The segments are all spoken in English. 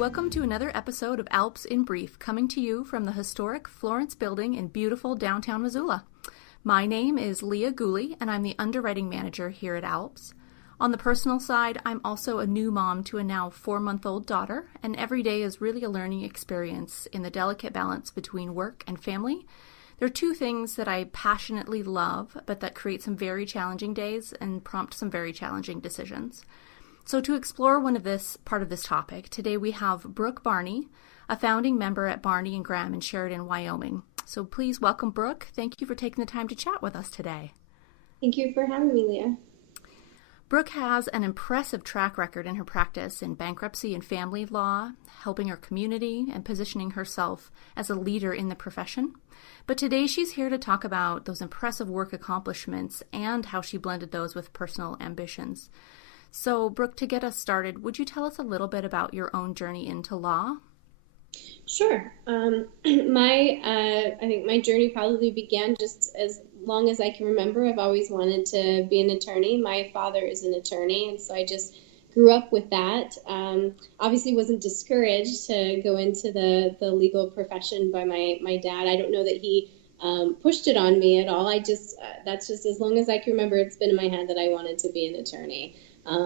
Welcome to another episode of ALPS in Brief, coming to you from the historic Florence Building in beautiful downtown Missoula. My name is Leah Gooley, and I'm the Underwriting Manager here at ALPS. On the personal side, I'm also a new mom to a now 4-month-old daughter, and every day is really a learning experience in the delicate balance between work and family. There are two things that I passionately love, but that create some very challenging days and prompt some very challenging decisions. So to explore part of this topic, today we have Brooke Barney, a founding member at Barney Graham in Sheridan, Wyoming. So please welcome Brooke. Thank you for taking the time to chat with us today. Thank you for having me, Leah. Brooke has an impressive track record in her practice in bankruptcy and family law, helping her community and positioning herself as a leader in the profession. But today she's here to talk about those impressive work accomplishments and how she blended those with personal ambitions. So, Brooke, to get us started, would you tell us a little bit about your own journey into law? Sure. I think my journey probably began just as long as I can remember. I've always wanted to be an attorney. My father is an attorney, and so I just grew up with that. Obviously wasn't discouraged to go into the legal profession by my dad. I don't know that he pushed it on me at all. That's just as long as I can remember, it's been in my head that I wanted to be an attorney.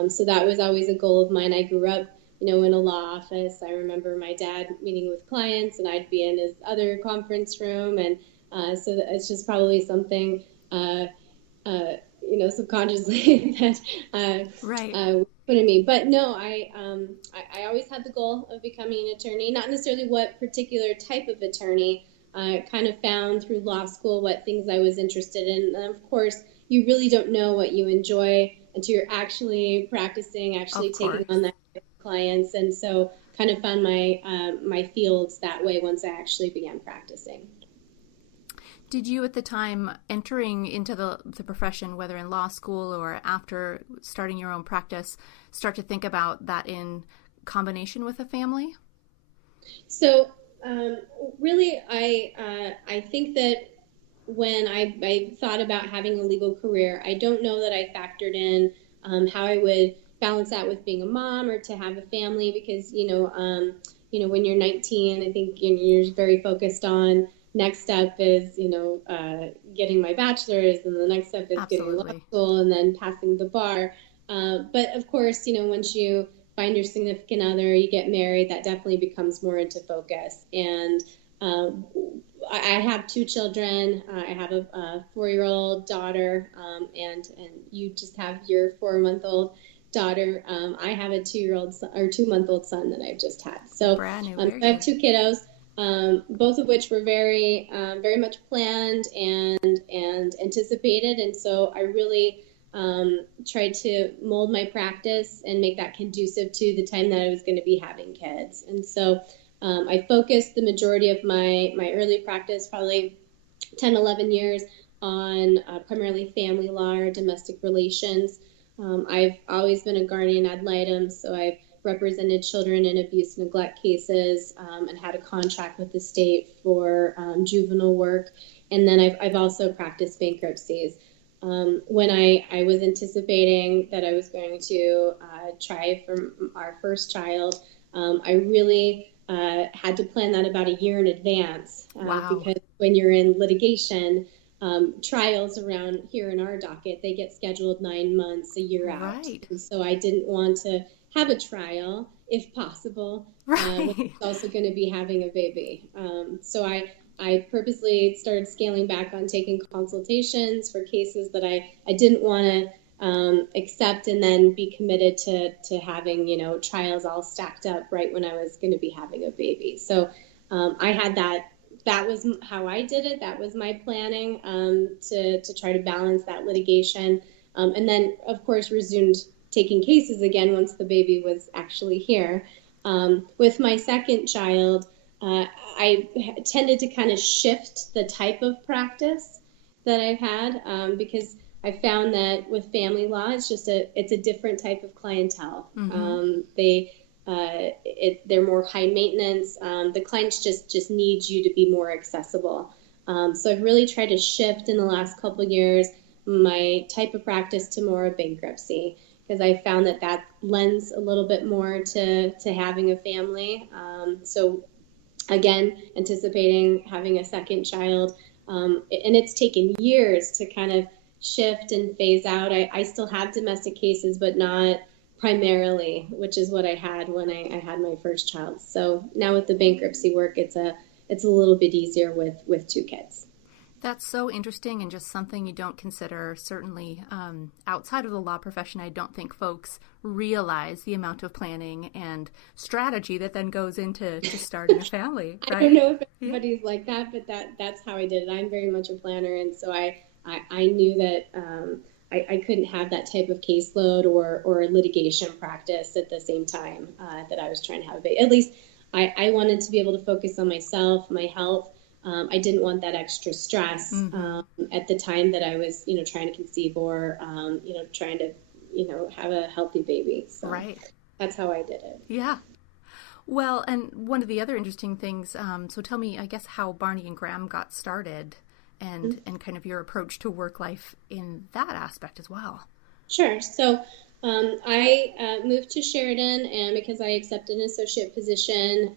So that was always a goal of mine. I grew up, in a law office. I remember my dad meeting with clients, and I'd be in his other conference room. And so it's just probably something, subconsciously that put in me. But no, I always had the goal of becoming an attorney, not necessarily what particular type of attorney. I kind of found through law school what things I was interested in. And of course, you really don't know what you enjoy until you're actually practicing, taking on that with clients. And so kind of found my fields that way once I actually began practicing. Did you at the time entering into the profession, whether in law school or after starting your own practice, start to think about that in combination with a family? So really, I think that when I thought about having a legal career, I don't know that I factored in how I would balance that with being a mom or to have a family, because when you're 19, I think you're very focused on next step is getting my bachelor's, and the next step is Absolutely. Getting law school and then passing the bar. But of course, once you find your significant other, you get married, that definitely becomes more into focus. And I have 2 children. I have a 4-year-old daughter, and you just have your 4-month-old daughter. I have a 2-month-old son that I've just had. So Brand new, I have 2 kiddos, both of which were very much planned and anticipated. And so I really tried to mold my practice and make that conducive to the time that I was going to be having kids. And so I focused the majority of my early practice, probably 10, 11 years, on primarily family law or domestic relations. I've always been a guardian ad litem, so I've represented children in abuse and neglect cases and had a contract with the state for juvenile work. And then I've also practiced bankruptcies. When I was anticipating that I was going to try for our first child, I really had to plan that about a year in advance. Wow. Because when you're in litigation, trials around here in our docket, they get scheduled 9 months, a year out. Right. And so I didn't want to have a trial, if possible, when I was also going to be having a baby. So I purposely started scaling back on taking consultations for cases that I didn't want to accept and then be committed to having, trials all stacked up right when I was going to be having a baby. So I had that was how I did it. That was my planning to try to balance that litigation. And then, of course, resumed taking cases again once the baby was actually here. With my second child, I tended to kind of shift the type of practice that I've had because I found that with family law, it's a different type of clientele. Mm-hmm. They're more high maintenance. The clients just need you to be more accessible. So I've really tried to shift in the last couple of years my type of practice to more of bankruptcy. because I found that lends a little bit more to having a family. So again, anticipating having a second child. And it's taken years to kind of shift and phase out. I still have domestic cases, but not primarily, which is what I had when I had my first child. So now with the bankruptcy work, it's a little bit easier with two kids. That's so interesting, and just something you don't consider. Certainly outside of the law profession, I don't think folks realize the amount of planning and strategy that then goes into starting a family. Right? I don't know if everybody's like that, but that's how I did it. I'm very much a planner, and so I knew that I couldn't have that type of caseload or litigation practice at the same time that I was trying to have a baby. At least I wanted to be able to focus on myself, my health. I didn't want that extra stress at the time that I was, trying to conceive or, trying to, have a healthy baby. So right. That's how I did it. Yeah. Well, and one of the other interesting things, so tell me, I guess, how Barney and Graham got started and kind of your approach to work life in that aspect as well. Sure. So I moved to Sheridan and because I accepted an associate position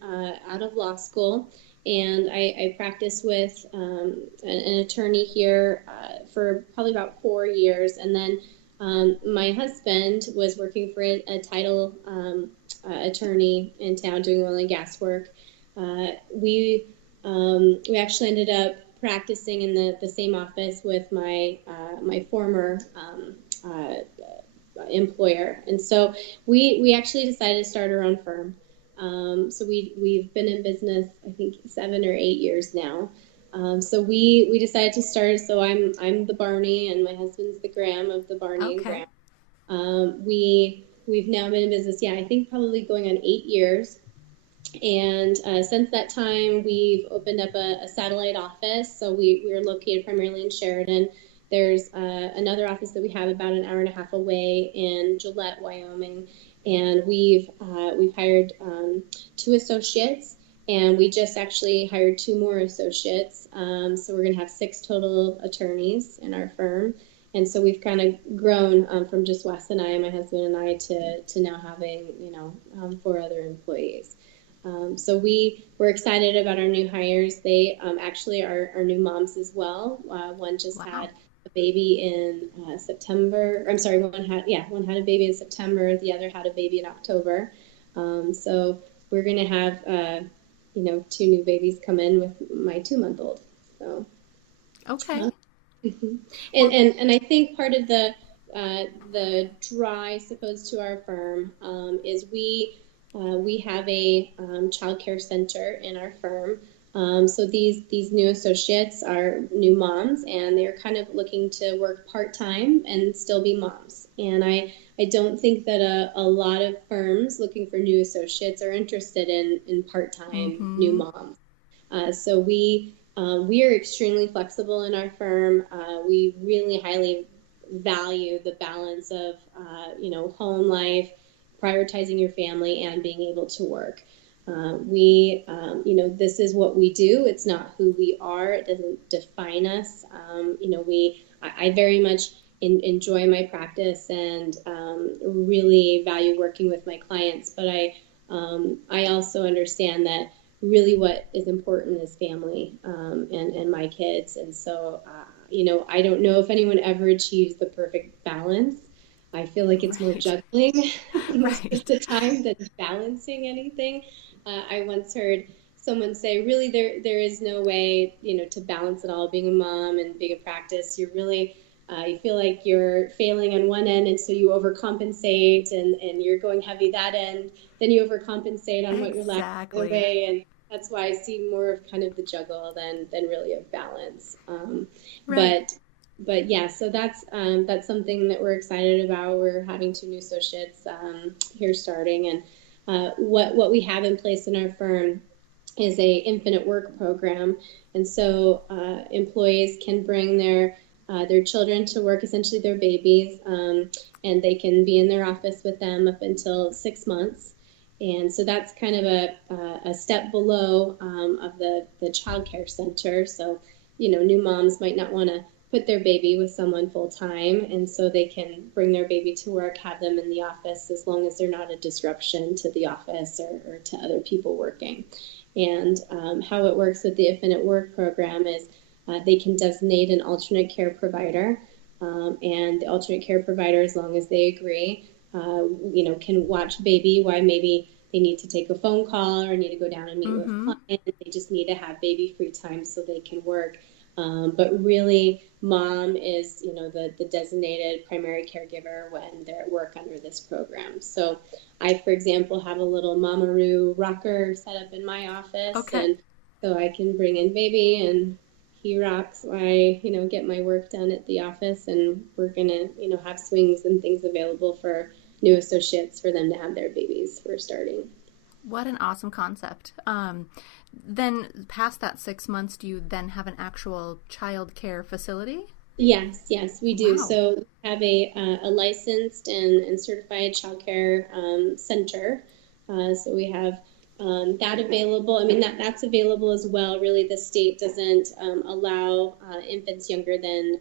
out of law school. And I practiced with an attorney here for probably about 4 years. And then my husband was working for a title attorney in town doing oil and gas work. We actually ended up practicing in the same office with my former employer. And so we actually decided to start our own firm. So we've been in business, I think 7 or 8 years now. So we decided to start. So I'm the Barney and my husband's the Graham of the Barney and Graham. We've now been in business, I think probably going on 8 years. And since that time, we've opened up a satellite office. So we're located primarily in Sheridan. There's another office that we have about an hour and a half away in Gillette, Wyoming. And we've hired 2 associates, and we just actually hired 2 more associates. So we're going to have 6 total attorneys in our firm. And so we've kind of grown from just Wes and I, my husband and I, to now having 4 other employees. So we're excited about our new hires. They actually are new moms as well. One just had a baby in September. I'm sorry, one had a baby in September. The other had a baby in October. So we're going to have 2 new babies come in with my 2-month-old. So okay. And I think part of the draw, I suppose, to our firm is we have a childcare center in our firm. So these new associates are new moms, and they're kind of looking to work part-time and still be moms. And I don't think that a lot of firms looking for new associates are interested in part-time new moms. So we are extremely flexible in our firm. We really highly value the balance of home life, prioritizing your family, and being able to work. This is what we do. It's not who we are. It doesn't define us. I very much enjoy my practice and really value working with my clients. But I also understand that really what is important is family and my kids. And so, I don't know if anyone ever achieves the perfect balance. I feel like it's more juggling most of the time than balancing anything. I once heard someone say, really, there is no way, to balance it all. Being a mom and being a practice, you're really, you feel like you're failing on one end, and so you overcompensate, and you're going heavy that end. Then you overcompensate on what you're lacking away, and that's why I see more of kind of the juggle than really a balance. But yeah, so that's something that we're excited about. We're having 2 new associates here starting, and what we have in place in our firm is a infinite work program, and so employees can bring their children to work, essentially their babies, and they can be in their office with them up until 6 months. And so that's kind of a step below of the childcare center. So, new moms might not want to put their baby with someone full time, and so they can bring their baby to work, have them in the office as long as they're not a disruption to the office or to other people working. And how it works with the Infinite Work program is they can designate an alternate care provider, and the alternate care provider, as long as they agree, can watch baby while maybe they need to take a phone call or need to go down and meet with a client. They just need to have baby free time so they can work. But really, mom is, the designated primary caregiver when they're at work under this program. So I, for example, have a little Mamaroo rocker set up in my office, and so I can bring in baby and he rocks while I, get my work done at the office, and we're gonna, have swings and things available for new associates for them to have their babies for starting. What an awesome concept. Then past that 6 months, do you then have an actual child care facility? Yes, we do. Wow. So we have a licensed and certified child care center. So we have that available. I mean, that's available as well. Really, the state doesn't allow infants younger than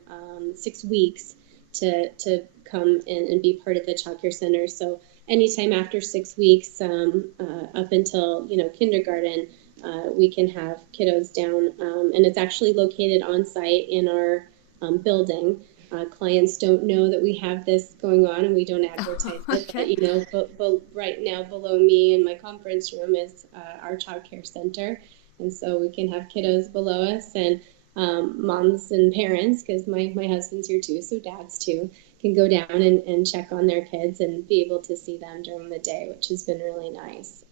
6 weeks to come in and be part of the child care center. So anytime after 6 weeks, up until kindergarten, we can have kiddos down, and it's actually located on site in our building. Clients don't know that we have this going on, and we don't advertise it. But right now below me in my conference room is our child care center, and so we can have kiddos below us, and moms and parents, because my husband's here too, so dads too, can go down and check on their kids and be able to see them during the day, which has been really nice.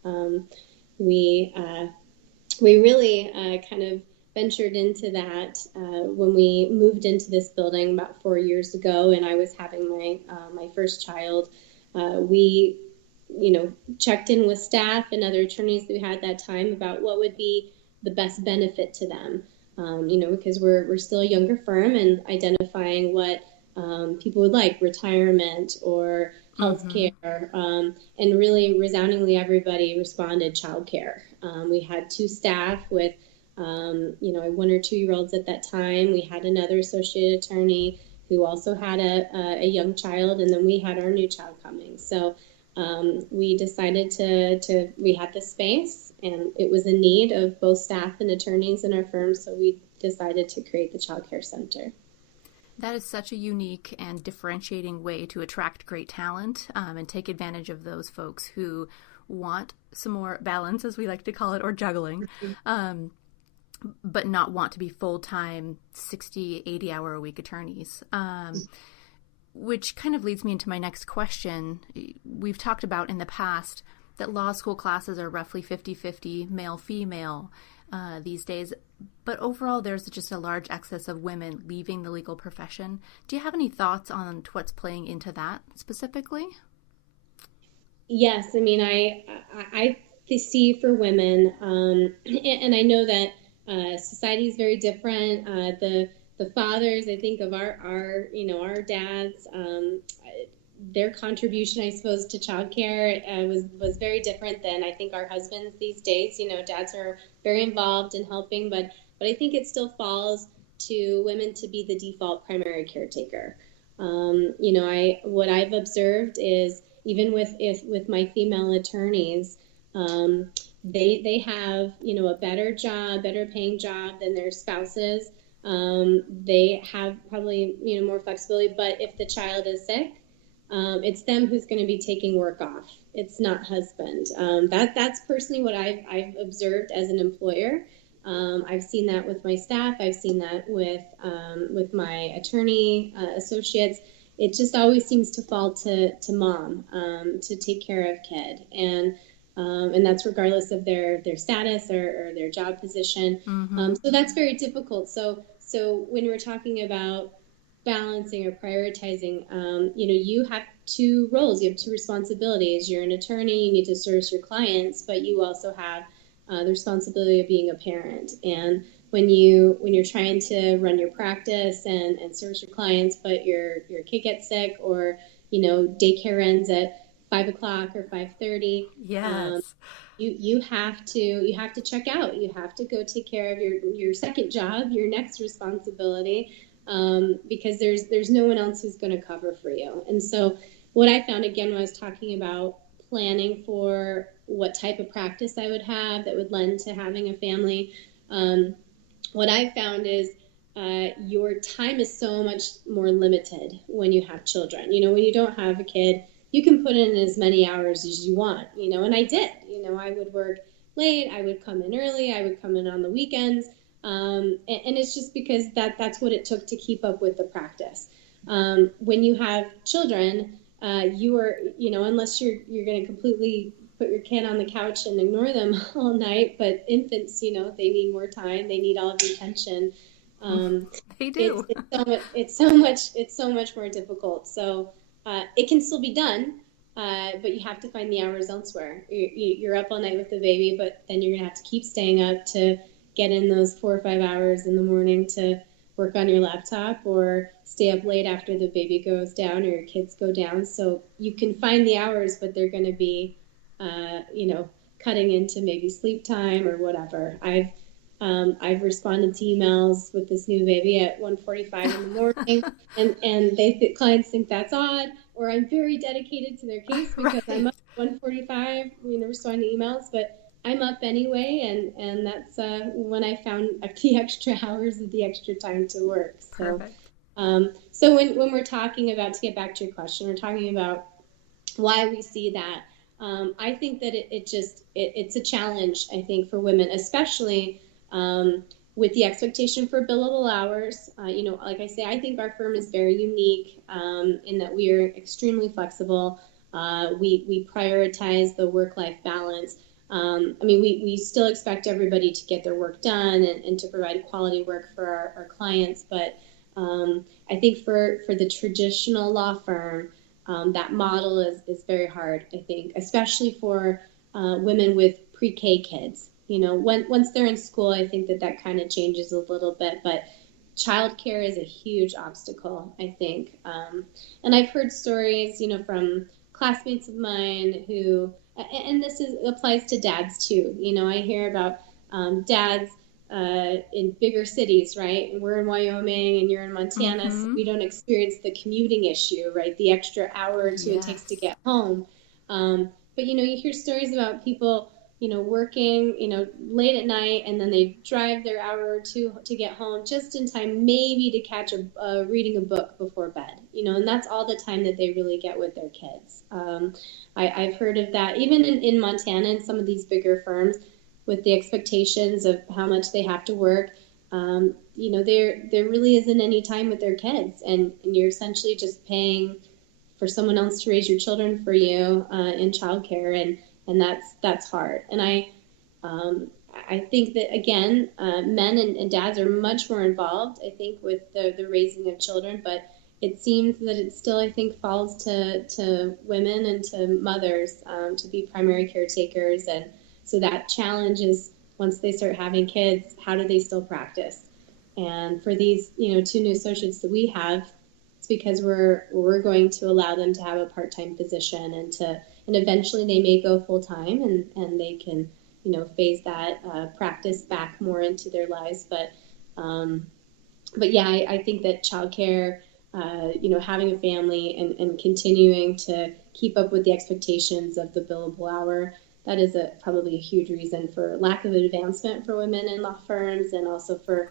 We really kind of ventured into that when we moved into this building about 4 years ago, and I was having my first child. We checked in with staff and other attorneys that we had at that time about what would be the best benefit to them, because we're still a younger firm, and identifying what people would like, retirement or healthcare, and really resoundingly everybody responded childcare. We had 2 staff with 1 or 2 year olds at that time. We had another associate attorney who also had a young child, and then we had our new child coming. So we decided we had the space, and it was a need of both staff and attorneys in our firm, so we decided to create the Child Care Center. That is such a unique and differentiating way to attract great talent, and take advantage of those folks who want some more balance, as we like to call it, or juggling, but not want to be full-time 60, 80-hour-a-week attorneys. Which kind of leads me into my next question. We've talked about in the past that law school classes are roughly 50-50 male-female these days, but overall there's just a large excess of women leaving the legal profession. Do you have any thoughts on what's playing into that specifically? Yes, I mean, I see for women, and I know that society is very different. The fathers, I think, of our dads, their contribution, I suppose, to childcare was very different than I think our husbands these days. Dads are very involved in helping, but I think it still falls to women to be the default primary caretaker. What I've observed is even with my female attorneys, they have a better job, better paying job than their spouses. They have probably more flexibility, but if the child is sick, it's them who's going to be taking work off. It's not husband. That's personally what I've observed as an employer. I've seen that with my staff. I've seen that with my attorney associates. It just always seems to fall to mom to take care of kid, and that's regardless of their status or their job position. So that's very difficult. So when we're talking about balancing or prioritizing, you have 2 roles, you have 2 responsibilities. You're an attorney, you need to service your clients, but you also have the responsibility of being a parent. And when you're trying to run your practice and service your clients, but your kid gets sick, or daycare ends at 5 o'clock or 5:30, yes. You have to check out. You have to go take care of your second job, your next responsibility. because there's no one else who's going to cover for you. And so what I found, again, when I was talking about planning for what type of practice I would have that would lend to having a family, what I found is your time is so much more limited when you have children. When you don't have a kid, you can put in as many hours as you want, and I did. I would work late, I would come in early, I would come in on the weekends, and it's just because that's what it took to keep up with the practice. When you have children, you are, unless you're going to completely put your kid on the couch and ignore them all night, but infants, they need more time, they need all of your attention. They do. It's so much more difficult. So it can still be done, but you have to find the hours elsewhere. You're up all night with the baby, but then you're gonna have to keep staying up to get in those 4 or 5 hours in the morning to work on your laptop, or stay up late after the baby goes down or your kids go down. So you can find the hours, but they're going to be, cutting into maybe sleep time or whatever. I've responded to emails with this new baby at 1:45 in the morning, and clients think that's odd, or I'm very dedicated to their case because right. I'm up at 1:45, responding to emails, but I'm up anyway, and that's when I found the extra hours and the extra time to work. So, so when we're talking about, to get back to your question, we're talking about why we see that. I think that it's a challenge, I think, for women, especially with the expectation for billable hours. Like I say, I think our firm is very unique in that we are extremely flexible. We prioritize the work-life balance. We still expect everybody to get their work done and to provide quality work for our clients. But I think for the traditional law firm, that model is very hard, I think, especially for women with pre-K kids. Once they're in school, I think that kind of changes a little bit, but childcare is a huge obstacle, I think. And I've heard stories, from classmates of mine who, and this applies to dads too. I hear about dads in bigger cities, right? We're in Wyoming and you're in Montana, so we don't experience the commuting issue, right? The extra hour or two it takes to get home. But you hear stories about people, working, late at night, and then they drive their hour or two to get home just in time, maybe to catch reading a book before bed, and that's all the time that they really get with their kids. I've heard of that, even in Montana, in some of these bigger firms, with the expectations of how much they have to work, there really isn't any time with their kids, and you're essentially just paying for someone else to raise your children for you in childcare, and that's hard. And I think that, again, men and dads are much more involved, I think, with the raising of children, but it seems that it still, I think, falls to women and to mothers to be primary caretakers. And so that challenge is, once they start having kids, how do they still practice? And for these, two new associates that we have, it's because we're going to allow them to have a part-time position, and eventually they may go full-time, and they can, phase that practice back more into their lives. But yeah, I think that childcare, having a family and continuing to keep up with the expectations of the billable hour, that is probably a huge reason for lack of advancement for women in law firms, and also for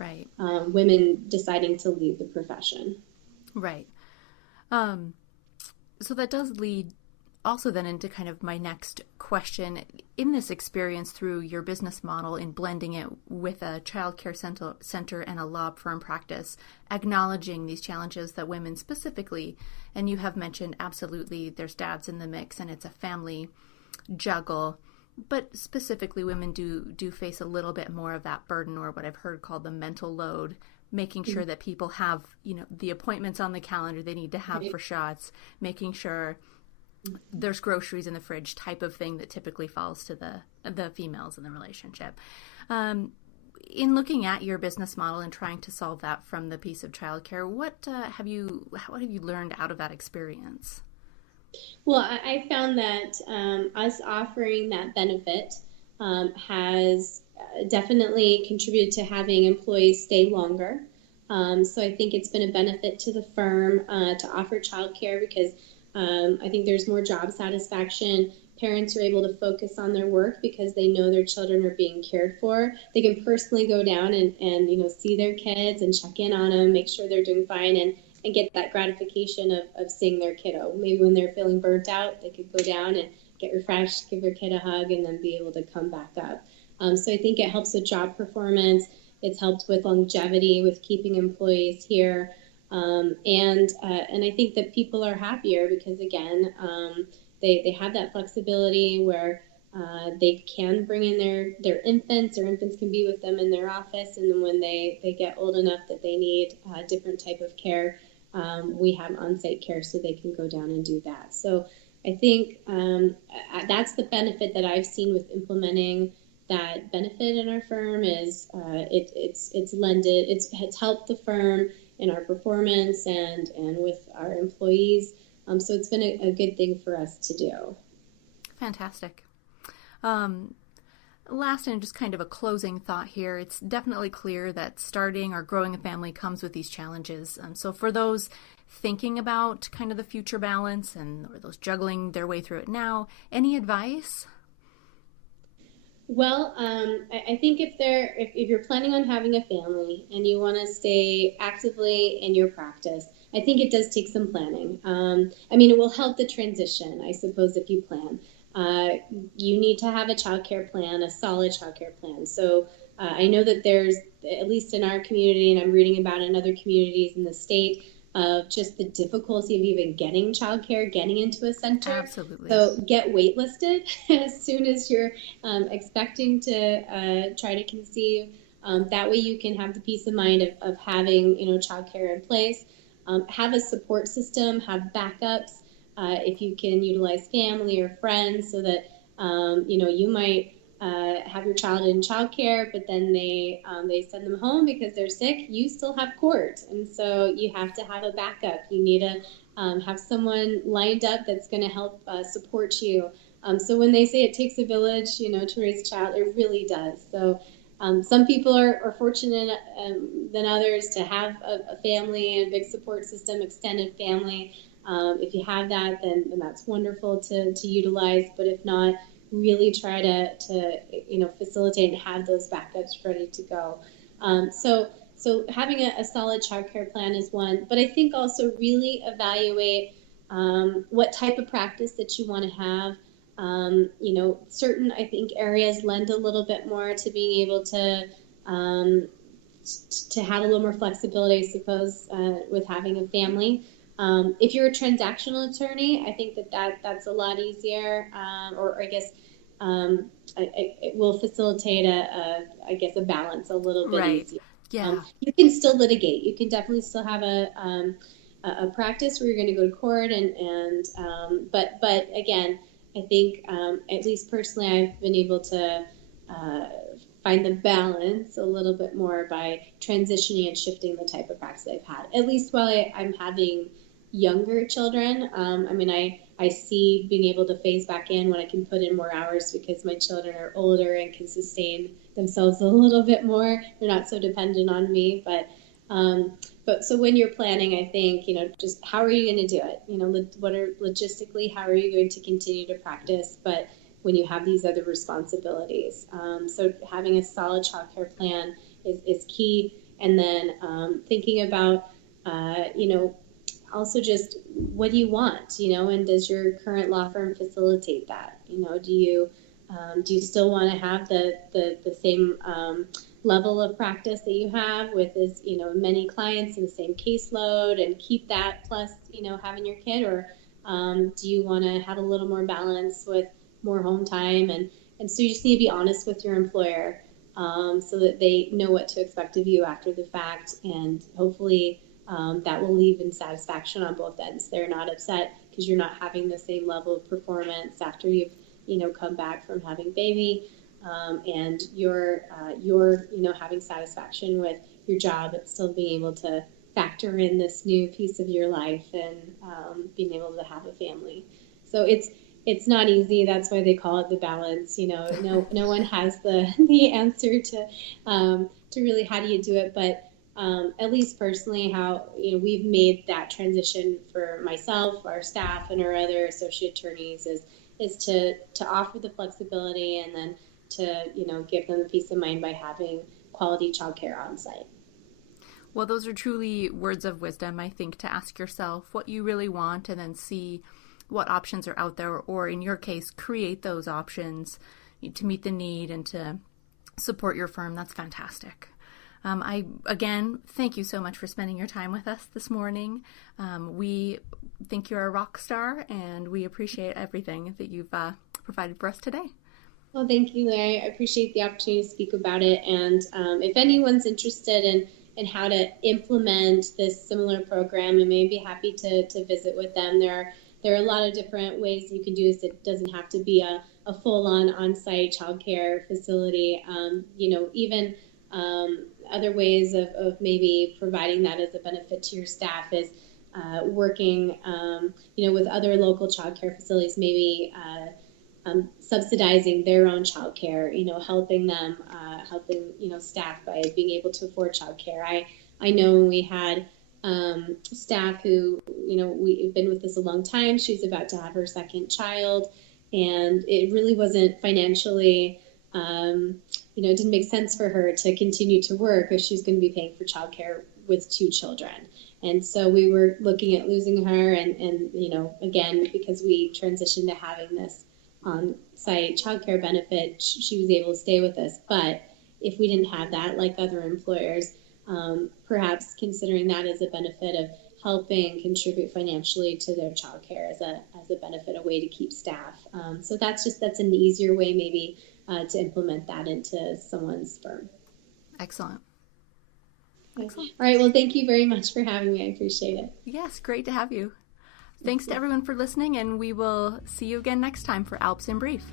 women deciding to leave the profession. Right. So that does lead also then into kind of my next question. In this experience through your business model, in blending it with a child care center and a law firm practice, acknowledging these challenges that women specifically, and you have mentioned absolutely there's dads in the mix and it's a family juggle, but specifically women do face a little bit more of that burden, or what I've heard called the mental load, making sure that people have, the appointments on the calendar they need to have for shots, making sure there's groceries in the fridge type of thing that typically falls to the females in the relationship. In looking at your business model and trying to solve that from the piece of childcare, what have you learned out of that experience? Well, I found that us offering that benefit has definitely contributed to having employees stay longer. So I think it's been a benefit to the firm to offer childcare because I think there's more job satisfaction. Parents are able to focus on their work because they know their children are being cared for. They can personally go down and see their kids and check in on them, make sure they're doing fine, and get that gratification of seeing their kiddo. Maybe when they're feeling burnt out, they could go down and get refreshed, give their kid a hug, and then be able to come back up. So I think it helps with job performance. It's helped with longevity, with keeping employees here. And I think that people are happier because, again, they have that flexibility where they can bring in their infants. Their infants can be with them in their office. And then when they get old enough that they need a different type of care, we have on-site care so they can go down and do that. So I think that's the benefit that I've seen with implementing that benefit in our firm is it's helped the firm in our performance and with our employees. So it's been a good thing for us to do. Fantastic. Last and just kind of a closing thought here, it's definitely clear that starting or growing a family comes with these challenges. So for those thinking about kind of the future balance or those juggling their way through it now, any advice? Well, I think if you're planning on having a family and you want to stay actively in your practice, I think it does take some planning. It will help the transition, I suppose, if you plan. You need to have a childcare plan, a solid childcare plan. So I know that there's, at least in our community, and I'm reading about in other communities in the state, of just the difficulty of even getting childcare, getting into a center. Absolutely. So get waitlisted as soon as you're expecting to try to conceive. That way you can have the peace of mind of having childcare in place. Have a support system, have backups. If you can utilize family or friends so that you might have your child in childcare, but then they send them home because they're sick. You still have court, and so you have to have a backup. You need to have someone lined up that's going to help support you. So when they say it takes a village, to raise a child, it really does. So some people are fortunate than others to have a family and a big support system, extended family. If you have that, then that's wonderful to utilize. But if not, really try to facilitate and have those backups ready to go. So having a solid childcare plan is one, but I think also really evaluate what type of practice that you want to have. Certain, I think, areas lend a little bit more to being able to have a little more flexibility, I suppose, with having a family. If you're a transactional attorney, I think that's a lot easier, or I guess it will facilitate a balance a little bit easier. Yeah. You can still litigate. You can definitely still have a practice where you're going to go to court, but again, I think at least personally, I've been able to find the balance a little bit more by transitioning and shifting the type of practice I've had, at least while I'm having younger children. I see being able to phase back in when I can put in more hours because my children are older and can sustain themselves a little bit more. They're not so dependent on me, but so when you're planning, I think, just how are you going to do it? Logistically, how are you going to continue to practice? But when you have these other responsibilities, so having a solid childcare plan is key. And then thinking about, also just what do you want, and does your current law firm facilitate that? Do you still want to have the same level of practice that you have with many clients in the same caseload and keep that plus, having your kid, or do you want to have a little more balance with more home time? And so you just need to be honest with your employer so that they know what to expect of you after the fact, and hopefully that will leave in satisfaction on both ends. They're not upset because you're not having the same level of performance after you've come back from having baby, and you're having satisfaction with your job and still being able to factor in this new piece of your life and being able to have a family. So it's not easy. That's why they call it the balance. No one has the answer to really how do you do it, but at least personally, how we've made that transition for myself, our staff, and our other associate attorneys is to offer the flexibility and then to give them the peace of mind by having quality childcare on site. Well, those are truly words of wisdom, I think, to ask yourself what you really want and then see what options are out there, or in your case, create those options to meet the need and to support your firm. That's fantastic. Again, thank you so much for spending your time with us this morning. We think you're a rock star, and we appreciate everything that you've provided for us today. Well, thank you, Leah. I appreciate the opportunity to speak about it. And if anyone's interested in how to implement this similar program, I may be happy to visit with them. There are a lot of different ways you can do this. It doesn't have to be a full-on on-site childcare facility. Even other ways of maybe providing that as a benefit to your staff is working, with other local childcare facilities, maybe subsidizing their own childcare, helping them, helping staff by being able to afford childcare. I know when we had staff who, we've been with us a long time. She's about to have her second child, and it really wasn't financially, it didn't make sense for her to continue to work if she's going to be paying for childcare with 2 children. And so we were looking at losing her, and again, because we transitioned to having this on-site childcare benefit, she was able to stay with us. But if we didn't have that, like other employers, perhaps considering that as a benefit of helping contribute financially to their childcare as a benefit, a way to keep staff. So that's an easier way maybe to implement that into someone's firm. Excellent. Excellent. All right. Well, thank you very much for having me. I appreciate it. Yes, great to have you. Thanks to everyone for listening, and we will see you again next time for ALPS in Brief.